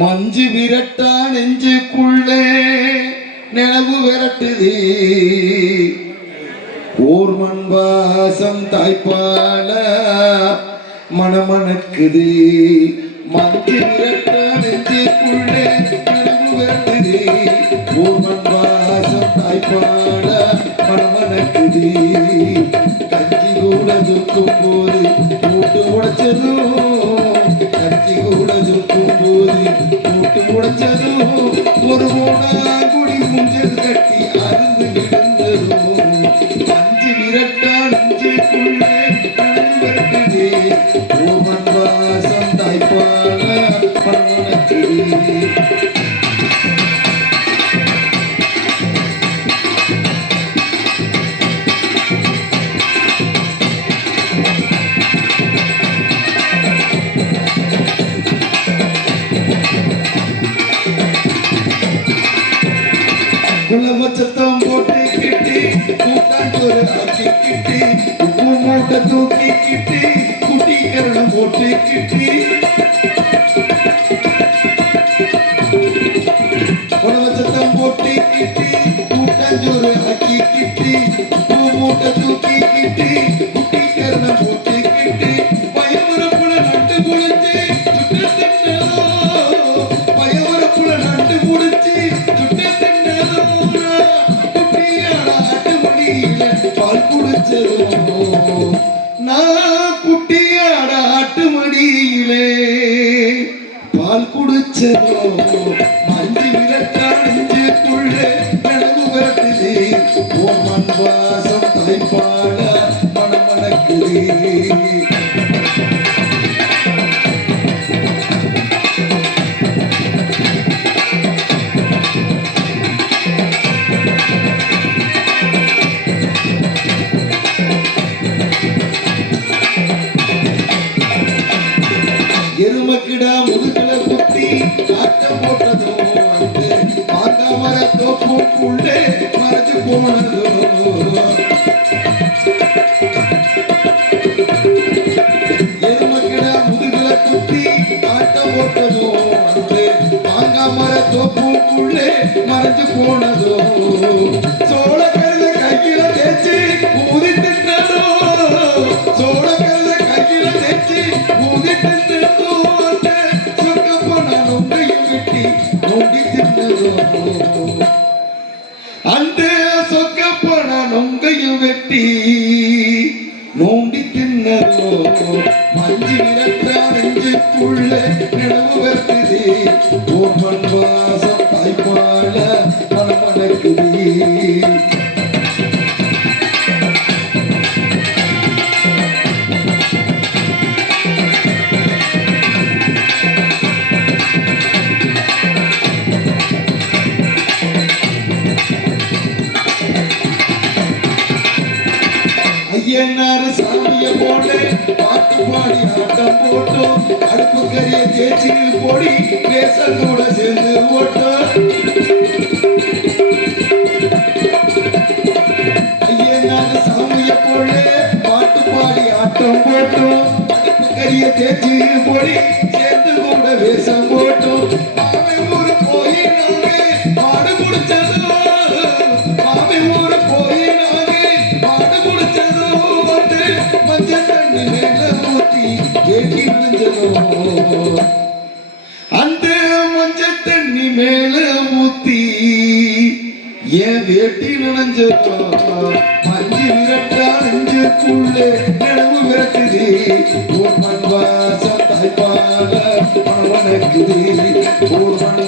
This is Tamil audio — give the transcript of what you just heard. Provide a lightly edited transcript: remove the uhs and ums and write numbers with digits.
மஞ்சு விரட்டா நெஞ்சுக்குள்ளே நிலவு விரட்டுதே ஓர் மண் வாசம் தாய்ப்பால மணமணக்குதே மஞ்சு விரட்டா நெஞ்சுக்குள்ளே நிலவு விரட்டுதே ஓர் மண் வாசம் தாய்ப்பால மணமணக்குதே கஞ்சி கூட துக்கும் போது கூட்டு உடைச்சதும் கஞ்சி கூட துக்கும் போது கூட்டு உடைச்சதும் ஒரு குடி முஞ்சல் கட்டி அருந்து விழுந்ததும் அஞ்சு விரட்டா நெஞ்சுக்குள்ளே விரட்டுதே ஓமன் வாசம் தாய்ப்பால மணமணக்குதே குளமச்சத்தம் போட்டு கிட்டி கூட்டாஞ்சோறு ஆக்கி கிட்டி உப்பு மூட்டை தூக்கி கிட்டி குட்டி கரணம் போட்டு கிட்டி குளமச்சத்தம் போட்டு கிட்டி கூட்டாஞ்சோறு ஆக்கி கிட்டி உப்பு மூட்டை தூக்கி கிட்டி குட்டி கரணம் போட்டு கிட்டி பயவரப்புல நட்டு குளிச்சு சுட்டு தின்னதோ பயவரப்புல நட்டு குளிச்சு சுட்டு பால் குடிச்சதோ நான் குட்டியாட ஆட்டு மடியிலே பால் குடிச்சதோ மஞ்சு விரட்டா நெஞ்சுக்குள்ளே நிலவு விரட்டுதே ஓ மண் வாசம் தாய்ப்பாட மணமணக்குதே எருமக்கிடா முதுகுல குத்தி ஆட்டம் போட்டதோ அந்த பாக்காமர தோப்புக்குள்ளே மறைச்சு போனதோ எருமக்கிடா முதுகுல குத்தி ஆட்டம் போட்டதோ அந்த பாங்காமர தோப்புக்குள்ளே மறைச்சு போனதோ சோழ கருத கையில தேய்ச்சி ஊதி தின்னதோ சோழ கருத கையில தேய்ச்சி ஊதி தின்னதோ அந்த சொக்கப்பன நொங்கையும் வெட்டி நோண்டி தின்னதோ மஞ்சு விரட்டா நெஞ்சுக்குள்ள நிலவு வருத்துதே ஓர் மண் வாசம் தாய்ப்பால மணமணக்குதே ஐயனாரு சாமிய போட்டு பாட்டு பாடி ஆட்டம் போட்டோம் அடுப்பு கறிய தேய்ச்சி போடி ரேசத்தோட சேர்ந்து ஓட்டோம் ஐயனாரு சாமிய போட்டு பாட்டு பாடி ஆட்டம் போட்டோம் அடுப்பு கறிய தேய்ச்சி போடி சேர்ந்து கூட வேஷம் போட்டோம் மாமே ஊரு போய் நாங்க மாடு முடிச்சதோ மாமே ஊரு போய் அந்த மஞ்ச தண்ணி மேல ஊத்தி ஏன் வேட்டி நுழைஞ்சதோ மஞ்சு விரட்டா நெஞ்சுக்குள்ளே நிலவு விரட்டுதே ஓர் மண் வாசம் தாய்ப்பால மணமணக்குதே ஓர் மண்